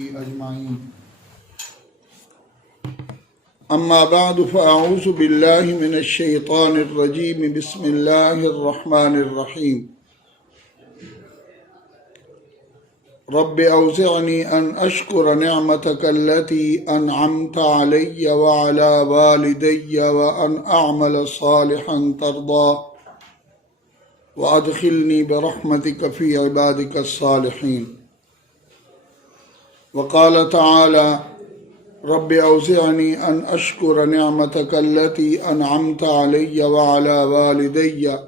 أجمعين. أما بعد فأعوذ بالله من الشيطان الرجيم. بسم الله الرحمن الرحيم. رب أوزعني أن أشكر نعمتك التي أنعمت علي وعلى والدي وأن أعمل صالحا ترضاه وأدخلني برحمتك في عبادك الصالحين. وقال تعالى رب أوزعني أن أشكر نعمتك التي أنعمت علي وعلى والدي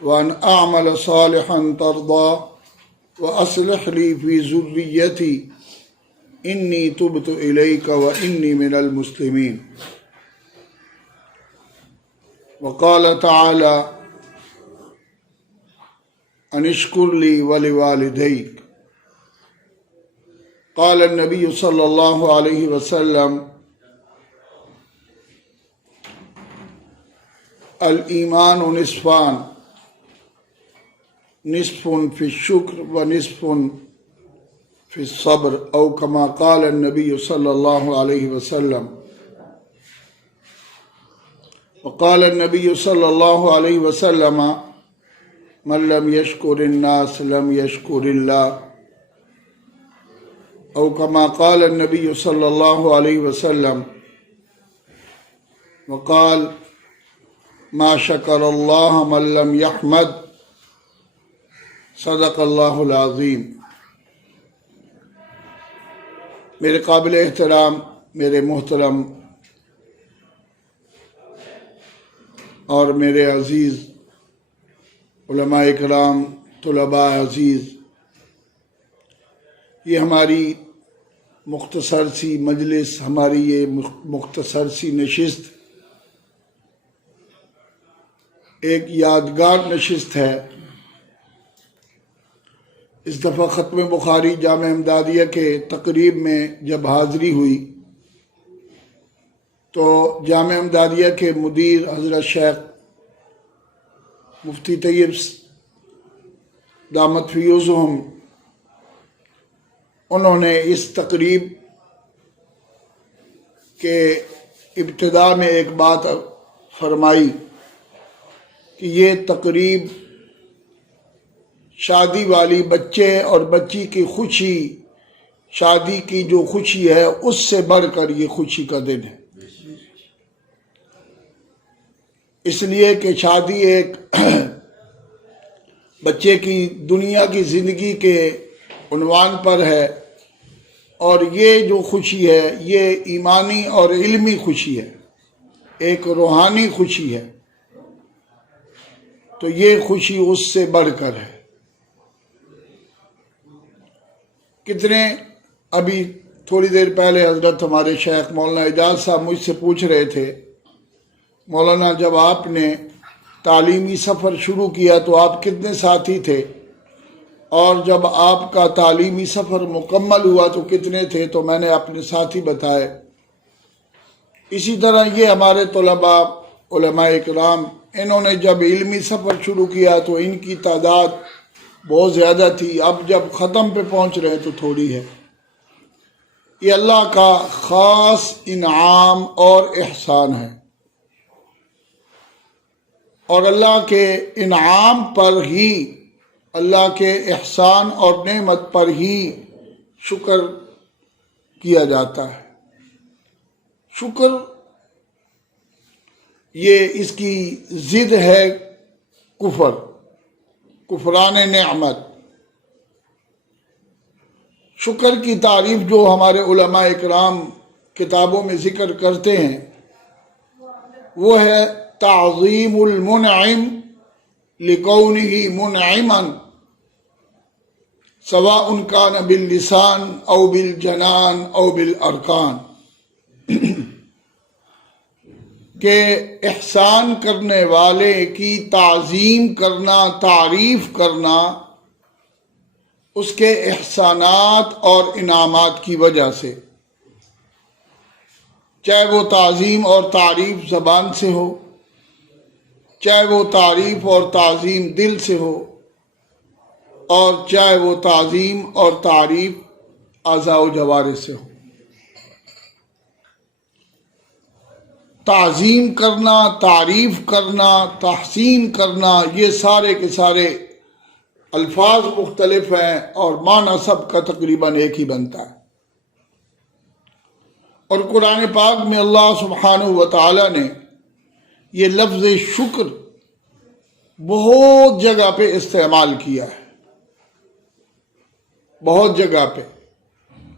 وأن أعمل صالحا ترضاه وأصلح لي في ذريتي إني تبت إليك وإني من المسلمين. وقال تعالى أن اشكر لي ولوالديك. قال النبي صلى الله عليه وسلم الإيمان نصفان نصف في الشكر ونصف في الصبر أو كما قال النبي صلى الله عليه وسلم. وقال النبي صلى الله عليه وسلم من لم يشكر الناس لم يشكر الله أو كما قال النبي صلى الله عليه وسلم. وقال ما شكر الله من لم يحمد صدق اللہ العظیم. میرے قابل احترام، میرے محترم اور میرے عزیز علماء اکرام، طلباء عزیز، یہ ہماری مختصر سی مجلس، ہماری یہ مختصر سی نشست ایک یادگار نشست ہے. اس دفعہ ختم بخاری جامع امدادیہ کے تقریب میں جب حاضری ہوئی تو جامع امدادیہ کے مدیر حضرت شیخ مفتی طیب دامت فیوزہم، انہوں نے اس تقریب کے ابتدا میں ایک بات فرمائی کہ یہ تقریب شادی والی بچے اور بچی کی خوشی، شادی کی جو خوشی ہے اس سے بڑھ کر یہ خوشی کا دن ہے. اس لیے کہ شادی ایک بچے کی دنیا کی زندگی کے عنوان پر ہے، اور یہ جو خوشی ہے یہ ایمانی اور علمی خوشی ہے، ایک روحانی خوشی ہے. تو یہ خوشی اس سے بڑھ کر ہے. کتنے ابھی تھوڑی دیر پہلے حضرت ہمارے شیخ مولانا اعجاز صاحب مجھ سے پوچھ رہے تھے مولانا جب آپ نے تعلیمی سفر شروع کیا تو آپ کتنے ساتھی تھے، اور جب آپ کا تعلیمی سفر مکمل ہوا تو کتنے تھے؟ تو میں نے اپنے ساتھی بتائے. اسی طرح یہ ہمارے طلباء علماء اکرام، انہوں نے جب علمی سفر شروع کیا تو ان کی تعداد بہت زیادہ تھی، اب جب ختم پہ پہنچ رہے تو تھوڑی ہے. یہ اللہ کا خاص انعام اور احسان ہے، اور اللہ کے انعام پر ہی، اللہ کے احسان اور نعمت پر ہی شکر کیا جاتا ہے. شکر یہ اس کی ضد ہے کفران نعمت. شکر کی تعریف جو ہمارے علماء اکرام کتابوں میں ذکر کرتے ہیں وہ ہے تعظیم المنعم لکونہ منعما سواء کان باللسان او بالجنان او بالارکان. کہ احسان کرنے والے کی تعظیم کرنا، تعریف کرنا اس کے احسانات اور انعامات کی وجہ سے، چاہے وہ تعظیم اور تعریف زبان سے ہو، چاہے وہ تعریف اور تعظیم دل سے ہو، اور چاہے وہ تعظیم اور تعریف اعضاء و جوارح سے ہو۔ تعظیم کرنا، تعریف کرنا، تحسین کرنا، یہ سارے کے سارے الفاظ مختلف ہیں اور معنی سب کا تقریباً ایک ہی بنتا ہے۔ اور قرآن پاک میں اللہ سبحانہ و تعالی نے یہ لفظ شکر بہت جگہ پہ استعمال کیا ہے، بہت جگہ پہ،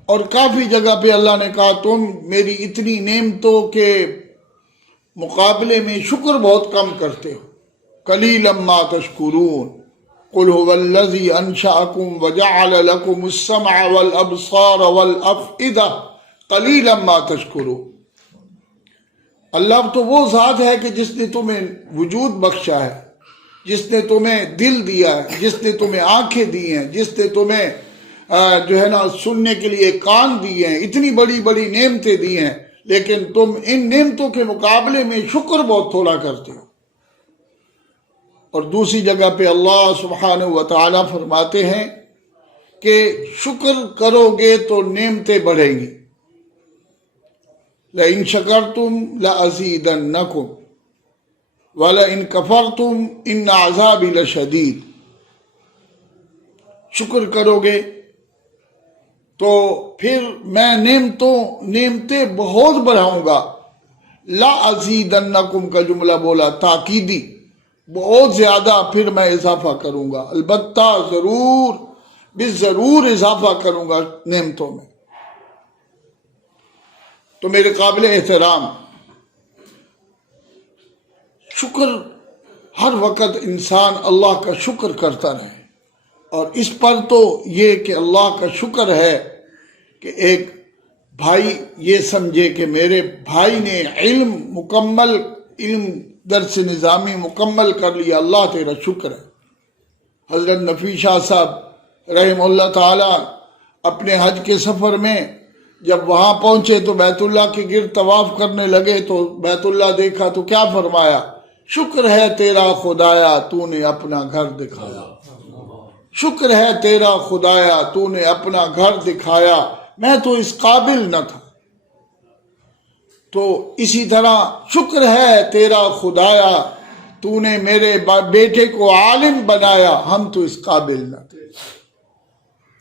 اور کافی جگہ پہ اللہ نے کہا تم میری اتنی نعمتوں کے مقابلے میں شکر بہت کم کرتے ہو۔ قلیلا ما تشکرون قل هو الذی انشأکم وجعل لکم السمع والابصار والافئدہ قلیلا ما تشکرون۔ اللہ تو وہ ذات ہے کہ جس نے تمہیں وجود بخشا ہے، جس نے تمہیں دل دیا ہے، جس نے تمہیں آنکھیں دی ہیں، جس نے تمہیں جو ہے نا سننے کے لیے کان دیے ہیں، اتنی بڑی بڑی نعمتیں دی ہیں، لیکن تم ان نعمتوں کے مقابلے میں شکر بہت تھوڑا کرتے ہو۔ اور دوسری جگہ پہ اللہ سبحانہ و تعالیٰ فرماتے ہیں کہ شکر کرو گے تو نعمتیں بڑھیں گی۔ لَإِن شَكَرْتُمْ لَأَزِيدَنَّكُمْ وَلَإِن كَفَرْتُمْ إِنَّ عَذَابِي لَشَدِيدٌ۔ شکر کرو گے تو پھر میں نعمتیں بہت بڑھاؤں گا۔ لَأَزِيدَنَّكُمْ کا جملہ بولا تاکیدی، بہت زیادہ پھر میں اضافہ کروں گا، البتہ ضرور بالضرور اضافہ کروں گا نعمتوں میں۔ تو میرے قابل احترام، شکر ہر وقت انسان اللہ کا شکر کرتا رہے، اور اس پر تو یہ کہ اللہ کا شکر ہے کہ ایک بھائی یہ سمجھے کہ میرے بھائی نے علم درس نظامی مکمل کر لیا، اللہ تیرا شکر ہے۔ حضرت نفی شاہ صاحب رحمہ اللہ تعالی اپنے حج کے سفر میں جب وہاں پہنچے تو بیت اللہ کے گرد طواف کرنے لگے تو بیت اللہ دیکھا تو کیا فرمایا؟ شکر ہے تیرا خدایا تو نے اپنا گھر دکھایا، شکر ہے تیرا خدایا تو نے اپنا گھر دکھایا، میں تو اس قابل نہ تھا۔ تو اسی طرح شکر ہے تیرا خدایا تو نے میرے بیٹے کو عالم بنایا، ہم تو اس قابل نہ تھے۔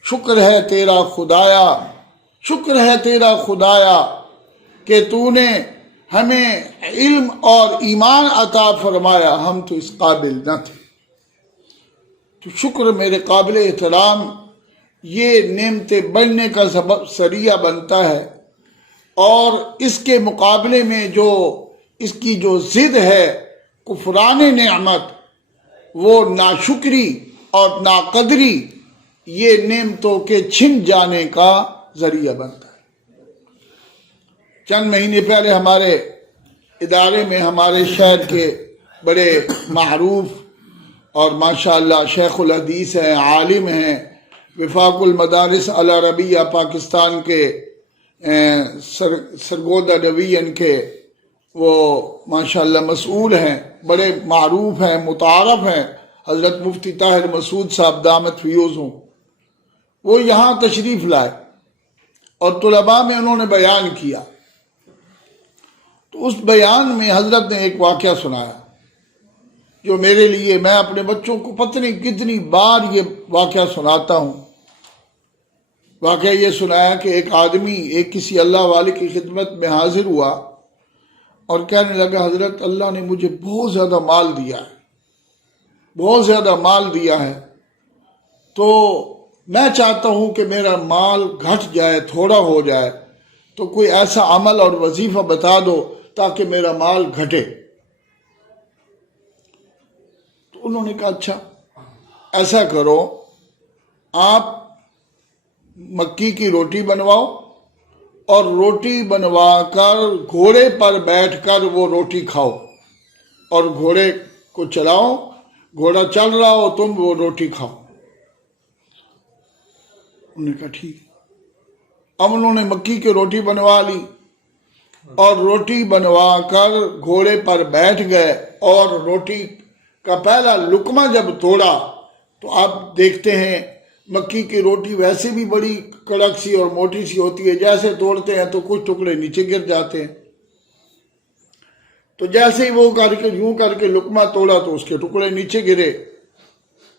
شکر ہے تیرا خدایا، شکر ہے تیرا خدایا کہ تو نے ہمیں علم اور ایمان عطا فرمایا، ہم تو اس قابل نہ تھے۔ تو شکر میرے قابل احترام یہ نعمتیں بڑھنے کا ذریعہ بنتا ہے، اور اس کے مقابلے میں جو اس کی جو ضد ہے کفران نعمت، وہ ناشکری اور ناقدری، یہ نعمتوں کے چھن جانے کا ذریعہ بنتا ہے۔ چند مہینے پہلے ہمارے ادارے میں ہمارے شہر کے بڑے معروف اور ماشاءاللہ شیخ الحدیث ہیں، عالم ہیں، وفاق المدارس العربیہ پاکستان کے سرگودہ ڈویژن کے وہ ماشاءاللہ مسئول ہیں، بڑے معروف ہیں، متعارف ہیں، حضرت مفتی طاہر مسعود صاحب دامت فیوز ہوں۔ وہ یہاں تشریف لائے اور طلباء میں انہوں نے بیان کیا، تو اس بیان میں حضرت نے ایک واقعہ سنایا جو میرے لیے، میں اپنے بچوں کو پتہ نہیں کتنی بار یہ واقعہ سناتا ہوں۔ واقعہ یہ سنایا کہ ایک آدمی ایک کسی اللہ والے کی خدمت میں حاضر ہوا اور کہنے لگا حضرت اللہ نے مجھے بہت زیادہ مال دیا ہے، بہت زیادہ مال دیا ہے، تو میں چاہتا ہوں کہ میرا مال گھٹ جائے، تھوڑا ہو جائے، تو کوئی ایسا عمل اور وظیفہ بتا دو تاکہ میرا مال گھٹے۔ تو انہوں نے کہا اچھا ایسا کرو، آپ مکی کی روٹی بنواؤ اور روٹی بنوا کر گھوڑے پر بیٹھ کر وہ روٹی کھاؤ، اور گھوڑے کو چلاؤ، گھوڑا چل رہا ہو، تم وہ روٹی کھاؤ۔ انہوں نے کہا ٹھیک۔ اب انہوں نے مکی کی روٹی بنوا لی اور روٹی بنوا کر گھوڑے پر بیٹھ گئے، اور روٹی کا پہلا لقمہ جب توڑا تو آپ دیکھتے ہیں مکی کی روٹی ویسے بھی بڑی کڑک سی اور موٹی سی ہوتی ہے، جیسے توڑتے ہیں تو کچھ ٹکڑے نیچے گر جاتے ہیں، تو جیسے ہی وہ کر کے یوں کر کے لقمہ توڑا تو اس کے ٹکڑے نیچے گرے،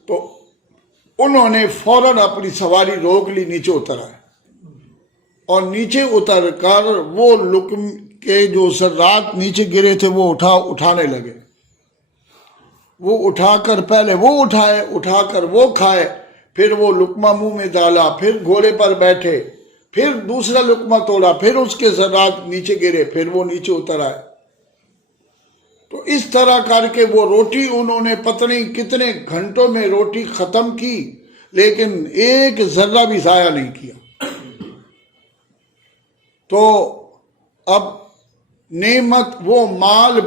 تو انہوں نے فوراً اپنی سواری روک لی، نیچے اتر آئے اور نیچے اتر کر وہ لقم کے جو ذرات نیچے گرے تھے وہ اٹھانے لگے، وہ اٹھا کر پہلے وہ اٹھائے، اٹھا کر وہ کھائے، پھر وہ لقمہ منہ میں ڈالا، پھر گھوڑے پر بیٹھے، پھر دوسرا لقمہ توڑا، پھر اس کے ذرات نیچے گرے، پھر وہ نیچے اتر آئے۔ تو اس طرح کر کے وہ روٹی انہوں نے پتہ نہیں کتنے گھنٹوں میں روٹی ختم کی، لیکن ایک ذرہ بھی ضائع نہیں کیا۔ تو اب نعمت، وہ مال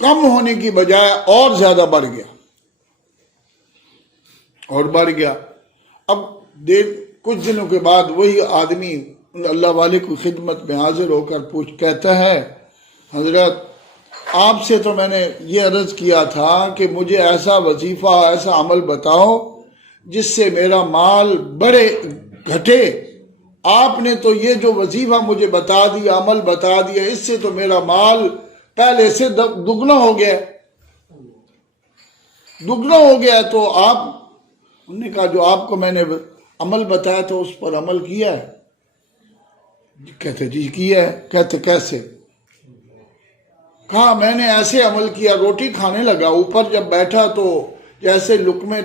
کم ہونے کی بجائے اور زیادہ بڑھ گیا اور بڑھ گیا۔ اب کچھ دنوں کے بعد وہی آدمی اللہ والے کی خدمت میں حاضر ہو کر کہتا ہے، حضرت آپ سے تو میں نے یہ عرض کیا تھا کہ مجھے ایسا وظیفہ، ایسا عمل بتاؤ جس سے میرا مال بڑے گھٹے، آپ نے تو یہ جو وظیفہ مجھے بتا دیا، عمل بتا دیا، اس سے تو میرا مال پہلے سے دگنا ہو گیا، دگنا ہو گیا۔ تو آپ، انہوں نے کہا جو آپ کو میں نے عمل بتایا تھا اس پر عمل کیا ہے؟ کہتے جی کیا ہے۔ کہتے کیسے؟ کہا میں نے ایسے عمل کیا، روٹی کھانے لگا، اوپر جب بیٹھا تو جیسے لقمہ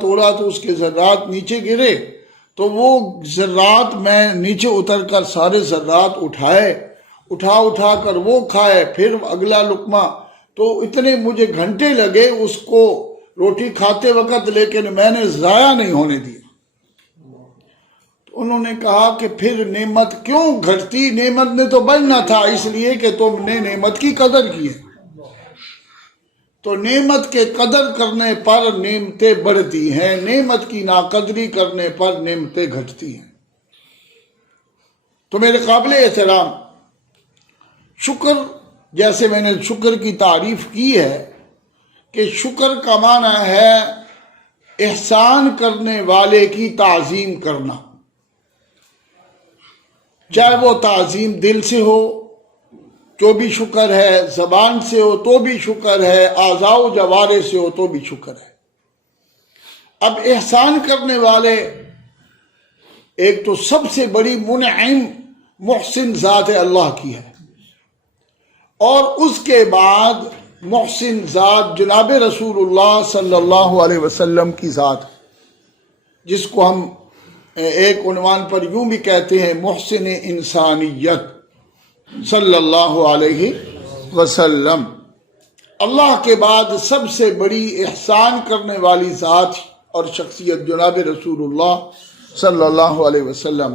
توڑا تو اس کے ذرات نیچے گرے، تو وہ ذرات میں نیچے اتر کر سارے ذرات اٹھا کر وہ کھائے، پھر اگلا لقمہ، تو اتنے مجھے گھنٹے لگے اس کو روٹی کھاتے وقت، لیکن میں نے ضائع نہیں ہونے دیا۔ تو انہوں نے کہا کہ پھر نعمت کیوں گھٹتی؟ نعمت نے تو بڑھنا تھا، اس لیے کہ تم نے نعمت کی قدر کی ہے۔ تو نعمت کے قدر کرنے پر نعمتیں بڑھتی ہیں، نعمت کی ناقدری کرنے پر نعمتیں گھٹتی ہیں۔ تو میرے قابل احترام، شکر، جیسے میں نے شکر کی تعریف کی ہے کہ شکر کا معنی ہے احسان کرنے والے کی تعظیم کرنا، چاہے وہ تعظیم دل سے ہو تو بھی شکر ہے، زبان سے ہو تو بھی شکر ہے، اعضاء و جوارح سے ہو تو بھی شکر ہے۔ اب احسان کرنے والے، ایک تو سب سے بڑی منعم محسن ذات اللہ کی ہے، اور اس کے بعد محسن ذات جناب رسول اللہ صلی اللہ علیہ وسلم کی ذات، جس کو ہم ایک عنوان پر یوں بھی کہتے ہیں محسن انسانیت صلی اللہ علیہ وسلم۔ اللہ کے بعد سب سے بڑی احسان کرنے والی ذات اور شخصیت جناب رسول اللہ صلی اللہ علیہ وسلم،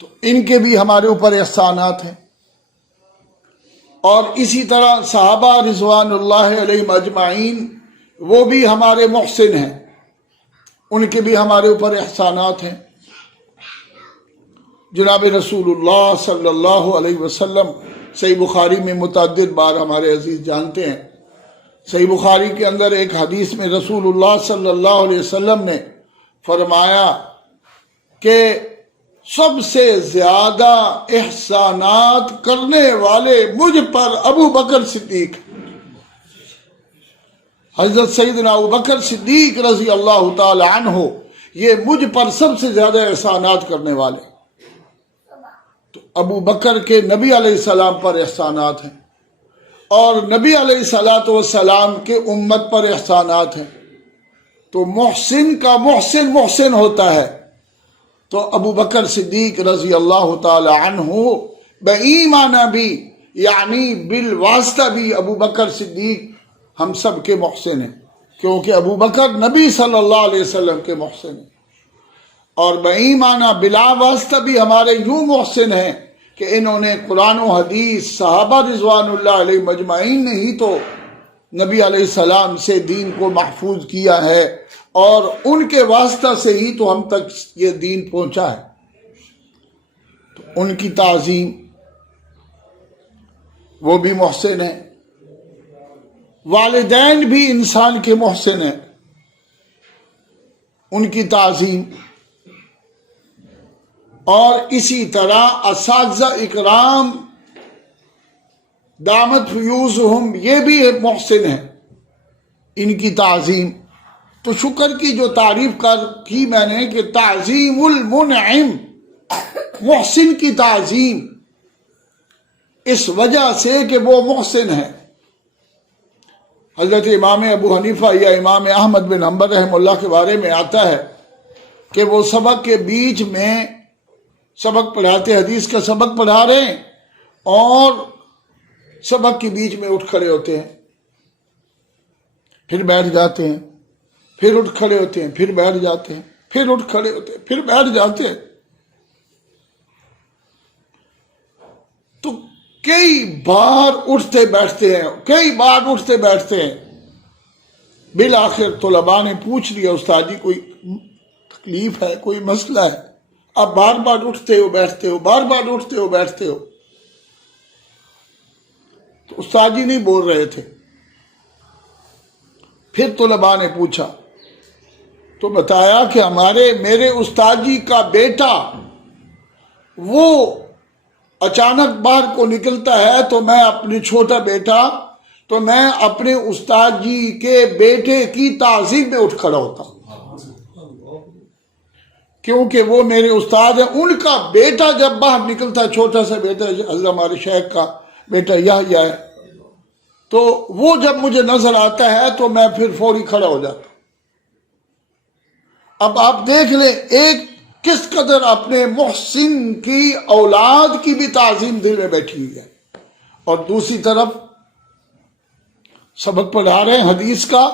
تو ان کے بھی ہمارے اوپر احسانات ہیں، اور اسی طرح صحابہ رضوان اللہ علیہم اجمعین، وہ بھی ہمارے محسن ہیں، ان کے بھی ہمارے اوپر احسانات ہیں۔ جناب رسول اللہ صلی اللہ علیہ وسلم، صحیح بخاری میں متعدد بار ہمارے عزیز جانتے ہیں، صحیح بخاری کے اندر ایک حدیث میں رسول اللہ صلی اللہ علیہ وسلم نے فرمایا کہ سب سے زیادہ احسانات کرنے والے مجھ پر ابو بکر صدیق، حضرت سیدنا ابو بکر صدیق رضی اللہ تعالی عنہ، یہ مجھ پر سب سے زیادہ احسانات کرنے والے۔ تو ابو بکر کے نبی علیہ السلام پر احسانات ہیں، اور نبی علیہ السلام کے امت پر احسانات ہیں۔ تو محسن کا محسن محسن ہوتا ہے، تو ابو بکر صدیق رضی اللہ تعالی عنہ بایمانہ بھی، یعنی بالواسطہ بھی، ابو بکر صدیق ہم سب کے محسن ہیں، کیونکہ ابو بکر نبی صلی اللہ علیہ وسلم کے محسن ہیں، اور بایمانہ بلا واسطہ بھی ہمارے یوں محسن ہیں کہ انہوں نے قرآن و حدیث، صحابہ رضوان اللہ علیہ مجمعین نے ہی تو نبی علیہ السلام سے دین کو محفوظ کیا ہے، اور ان کے واسطہ سے ہی تو ہم تک یہ دین پہنچا ہے۔ تو ان کی تعظیم، وہ بھی محسن ہیں۔ والدین بھی انسان کے محسن ہیں، ان کی تعظیم، اور اسی طرح اساتذہ اکرام دامت فیوزہم یہ بھی ایک محسن ہے، ان کی تعظیم۔ تو شکر کی جو تعریف کی میں نے کہ تعظیم المنعم، محسن کی تعظیم، اس وجہ سے کہ وہ محسن ہے۔ حضرت امام ابو حنیفہ یا امام احمد بن حنبل رحمہ اللہ کے بارے میں آتا ہے کہ وہ سبق کے بیچ میں سبق پڑھاتے، حدیث کا سبق پڑھا رہے ہیں اور سبق کے بیچ میں اٹھ کھڑے ہوتے ہیں، پھر بیٹھ جاتے ہیں، پھر اٹھ کھڑے ہوتے ہیں، پھر بیٹھ جاتے ہیں، پھر اٹھ کھڑے ہوتے ہیں، پھر بیٹھ جاتے ہیں۔ تو کئی بار اٹھتے بیٹھتے ہیں، کئی بار اٹھتے بیٹھتے ہیں۔ بالآخر طلباء نے پوچھ لیا، استاد جی کوئی تکلیف ہے، کوئی مسئلہ ہے؟ آپ بار بار اٹھتے ہو بیٹھتے ہو، بار بار اٹھتے ہو بیٹھتے ہو۔ تو استاد جی نہیں بول رہے تھے۔ پھر طلباء نے پوچھا تو بتایا کہ میرے استاد جی کا بیٹا وہ اچانک باہر کو نکلتا ہے تو میں اپنے چھوٹا بیٹا تو میں اپنے استاد جی کے بیٹے کی تعظیم میں اٹھ کھڑا ہوتا ہوں، کیونکہ وہ میرے استاد ہیں۔ ان کا بیٹا جب باہر نکلتا ہے، چھوٹا سا بیٹا حضرت ہمارے شیخ کا بیٹا یحییٰ ہے، تو وہ جب مجھے نظر آتا ہے تو میں پھر فوری کھڑا ہو جاتا ہوں۔ اب آپ دیکھ لیں ایک کس قدر اپنے محسن کی اولاد کی بھی تعظیم دل میں بیٹھی ہوئی ہے، اور دوسری طرف سبق پڑھا رہے ہیں حدیث کا،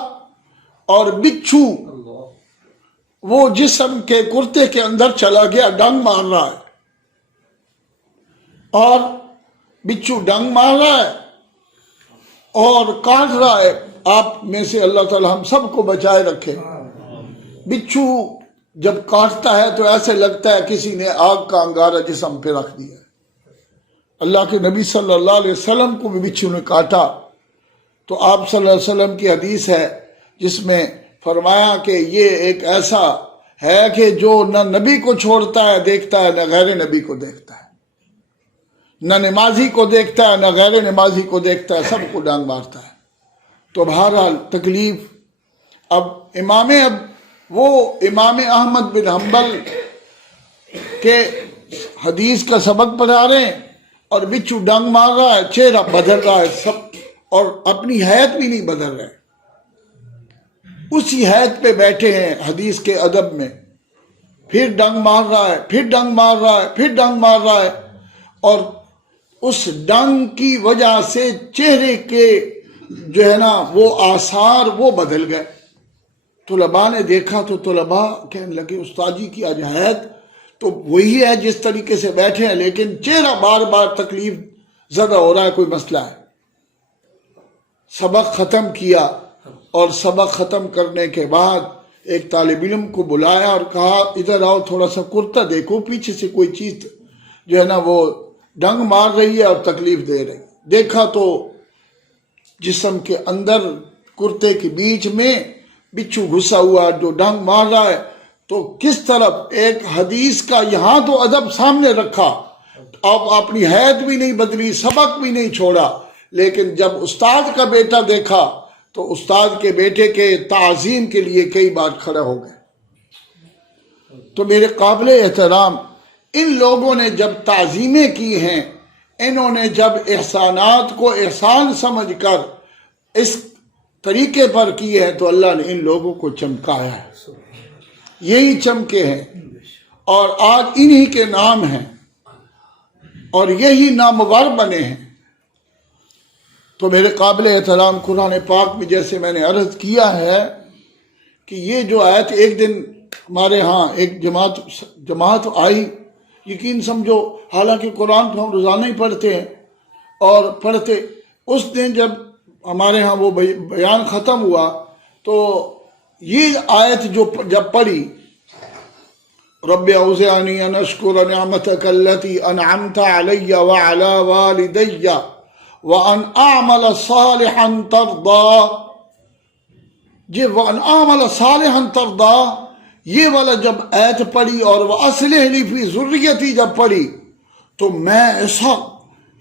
اور بچھو وہ جسم کے کرتے کے اندر چلا گیا، ڈنگ مار رہا ہے، اور بچھو ڈنگ مار رہا ہے اور کاٹ رہا ہے۔ آپ میں سے اللہ تعالی ہم سب کو بچائے رکھے۔ بچھو جب کاٹتا ہے تو ایسے لگتا ہے کسی نے آگ کا انگارہ جسم پہ رکھ دیا۔ اللہ کے نبی صلی اللہ علیہ وسلم کو بھی بچھو نے کاٹا، تو آپ صلی اللہ علیہ وسلم کی حدیث ہے جس میں فرمایا کہ یہ ایک ایسا ہے کہ جو نہ نبی کو چھوڑتا ہے دیکھتا ہے، نہ غیر نبی کو دیکھتا ہے، نہ نمازی کو دیکھتا ہے، نہ غیر نمازی کو دیکھتا ہے، سب کو ڈانگ مارتا ہے۔ تو بہرحال تکلیف۔ اب وہ امام احمد بن حنبل کے حدیث کا سبق پڑھا رہے ہیں اور بچھو ڈنگ مار رہا ہے، چہرہ بدل رہا ہے سب، اور اپنی حیت بھی نہیں بدل رہے، اسی حیت پہ بیٹھے ہیں حدیث کے ادب میں، پھر ڈنگ مار رہا ہے، پھر ڈنگ مار رہا ہے، پھر ڈنگ مار رہا ہے، اور اس ڈنگ کی وجہ سے چہرے کے جو ہے نا وہ آثار وہ بدل گئے۔ طلباء نے دیکھا تو طلباء کہنے لگے استاد جی کی آج حیت تو وہی ہے جس طریقے سے بیٹھے ہیں، لیکن چہرہ بار بار تکلیف زدہ ہو رہا ہے، کوئی مسئلہ ہے۔ سبق ختم کیا، اور سبق ختم کرنے کے بعد ایک طالب علم کو بلایا اور کہا ادھر آؤ، تھوڑا سا کرتا دیکھو، پیچھے سے کوئی چیز جو ہے نا وہ ڈنگ مار رہی ہے اور تکلیف دے رہی۔ دیکھا تو جسم کے اندر کرتے کے بیچ میں بچھو گھسا ہوا جو ڈنگ مار رہا ہے۔ تو کس طرف ایک حدیث کا یہاں تو ادب سامنے رکھا، اب اپنی حیت بھی نہیں بدلی، سبق بھی نہیں چھوڑا، لیکن جب استاد کا بیٹا دیکھا تو استاد کے بیٹے کے تعظیم کے لیے کئی بار کھڑا ہو گئے۔ تو میرے قابل احترام ان لوگوں نے جب تعظیمیں کی ہیں، انہوں نے جب احسانات کو احسان سمجھ کر اس طریقے پر کی ہے تو اللہ نے ان لوگوں کو چمکایا ہے، یہی چمکے ہیں، اور آج انہی کے نام ہیں اور یہی نامور بنے ہیں۔ تو میرے قابل احترام قرآن پاک میں جیسے میں نے عرض کیا ہے کہ یہ جو آیت ایک دن ہمارے ہاں ایک جماعت آئی، یقین سمجھو، حالانکہ قرآن تو ہم روزانہ ہی پڑھتے ہیں اور پڑھتے، اس دن جب ہمارے ہاں وہ بیان ختم ہوا تو یہ آیت جب پڑھی، رب اوزعنی ان اشکر نعمتک التی انعمت علی وعلی والدی وان اعمل صالحا ترضا، وان اعمل صالحا ترضا، یہ والا جب آیت پڑھی اور وَأَصْلِحْ لِي فِي ذُرِّيَّتِي جب پڑھی تو میں ایسا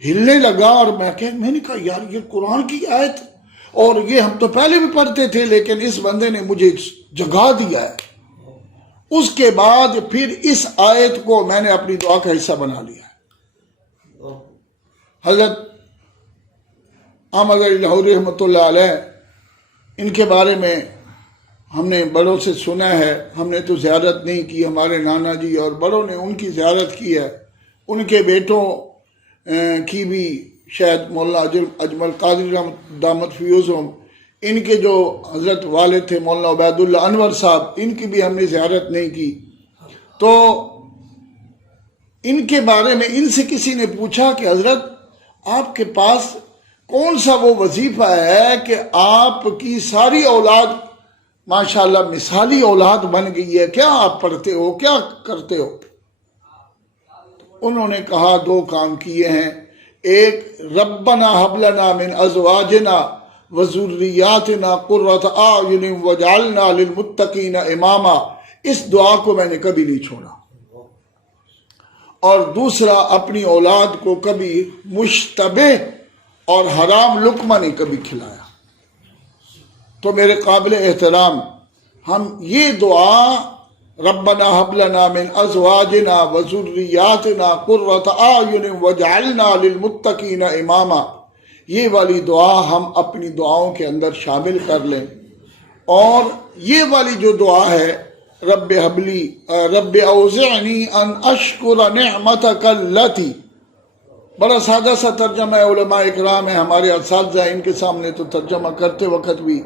ہلنے لگا، اور میں نے کہا یار یہ قرآن کی آیت، اور یہ ہم تو پہلے بھی پڑھتے تھے لیکن اس بندے نے مجھے جگا دیا ہے۔ اس کے بعد پھر اس آیت کو میں نے اپنی دعا کا حصہ بنا لیا ہے۔ حضرت احمد علی لاہوری رحمۃ اللہ علیہ، ان کے بارے میں ہم نے بڑوں سے سنا ہے، ہم نے تو زیارت نہیں کی، ہمارے نانا جی اور بڑوں نے ان کی زیارت کی ہے۔ ان کے بیٹوں کی بھی شاید مولانا اجمل قادری دامت فیوزہم، ان کے جو حضرت والد تھے مولانا عبید اللہ انور صاحب، ان کی بھی ہم نے زیارت نہیں کی۔ تو ان کے بارے میں ان سے کسی نے پوچھا کہ حضرت آپ کے پاس کون سا وہ وظیفہ ہے کہ آپ کی ساری اولاد ماشاءاللہ مثالی اولاد بن گئی ہے، کیا آپ پڑھتے ہو، کیا کرتے ہو؟ انہوں نے کہا دو کام کیے ہیں، ایک ربنا حب لنا من ازواجنا وذریاتنا قرۃ اعین واجعلنا للمتقین اماما، اس دعا کو میں نے کبھی نہیں چھوڑا، اور دوسرا اپنی اولاد کو کبھی مشتبہ اور حرام لقمہ نہیں کبھی کھلایا۔ تو میرے قابل احترام، ہم یہ دعا ربنا حب لنا من ازواجنا وذریاتنا قرۃ اعین واجعلنا للمتقین اماما، یہ والی دعا ہم اپنی دعاؤں کے اندر شامل کر لیں۔ اور یہ والی جو دعا ہے رب حبلی رب اوزعنی ان اشکر نعمتک التی، بڑا سادہ سا ترجمہ ہے، علماء اکرام ہیں ہمارے اساتذہ، ان کے سامنے تو ترجمہ کرتے وقت بھی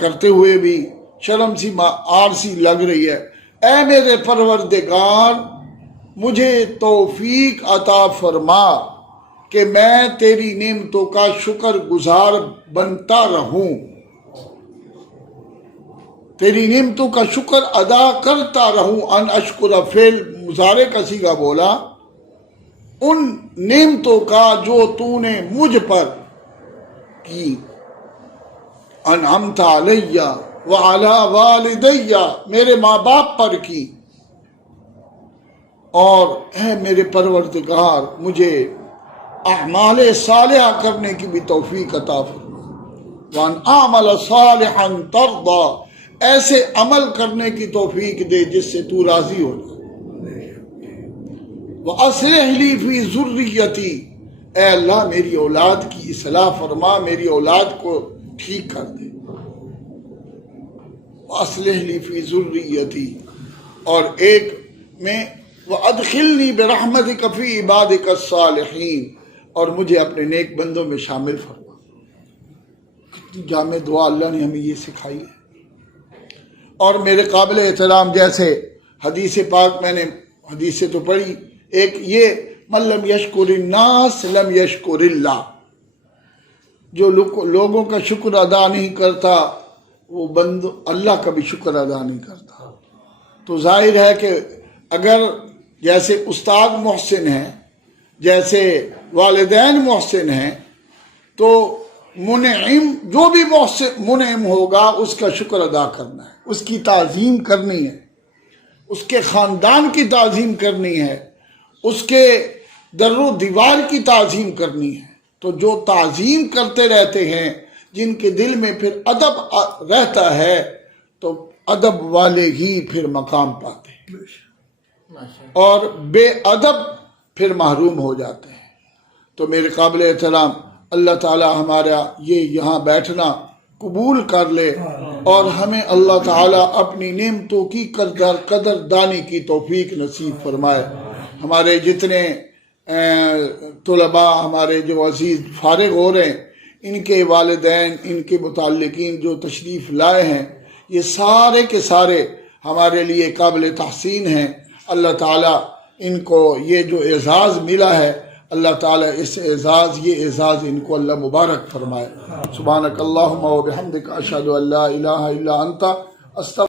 کرتے ہوئے بھی شرم سی آر سی لگ رہی ہے۔ اے میرے پروردگار مجھے توفیق عطا فرما کہ میں تیری نعمتوں کا شکر گزار بنتا رہوں، تیری نعمتوں کا شکر ادا کرتا رہوں۔ ان اشکر فعل مضارع کا صیغہ بولا، ان نعمتوں کا جو تو نے مجھ پر کی، انعمت علیہ وعلی والدیہ، میرے ماں باپ پر کی، اور اے میرے پروردگار مجھے اعمال صالحہ کرنے کی بھی توفیق عطا فرما، وان اعمل صالحا ترضى، ایسے عمل کرنے کی توفیق دے جس سے تو راضی ہو جائے۔ وَأَصْلِحْ لِي فِي ذُرِّيَّتِي، اے اللہ میری اولاد کی اصلاح فرما، میری اولاد کو ٹھیک کر دے۔ وَأَصْلِحْ لِي فِي ذُرِّيَّتِي، اور ایک میں وَأَدْخِلْنِي بِرَحْمَتِكَ فِي عِبَادِكَ الصَّالِحِينَ، اور مجھے اپنے نیک بندوں میں شامل فرما۔ کتنی جامع دعا اللہ نے ہمیں یہ سکھائی ہے۔ اور میرے قابل احترام جیسے حدیث پاک میں نے حدیث سے تو پڑھی، ایک یہ من لم یشکر الناس لم یشکر اللہ، جو لوگوں کا شکر ادا نہیں کرتا وہ اللہ کا بھی شکر ادا نہیں کرتا۔ تو ظاہر ہے کہ اگر جیسے استاد محسن ہیں، جیسے والدین محسن ہیں، تو منعم جو بھی منعم ہوگا اس کا شکر ادا کرنا ہے، اس کی تعظیم کرنی ہے، اس کے خاندان کی تعظیم کرنی ہے، اس کے در و دیوار کی تعظیم کرنی ہے۔ تو جو تعظیم کرتے رہتے ہیں، جن کے دل میں پھر ادب رہتا ہے، تو ادب والے ہی پھر مقام پاتے ہیں، اور بے ادب پھر محروم ہو جاتے ہیں۔ تو میرے قابل احترام اللہ تعالی ہمارا یہ یہاں بیٹھنا قبول کر لے، اور ہمیں اللہ تعالی اپنی نعمتوں کی قدر دانی کی توفیق نصیب فرمائے۔ ہمارے جتنے طلباء ہمارے جو عزیز فارغ ہو رہے ہیں، ان کے والدین، ان کے متعلقین جو تشریف لائے ہیں، یہ سارے کے سارے ہمارے لیے قابل تحسین ہیں۔ اللہ تعالیٰ ان کو یہ جو اعزاز ملا ہے، اللہ تعالیٰ اس اعزاز، یہ اعزاز ان کو اللہ مبارک فرمائے۔ سبحانک اللہم و بحمدک، اشہد ان لا الہ الا انت، استغفرک۔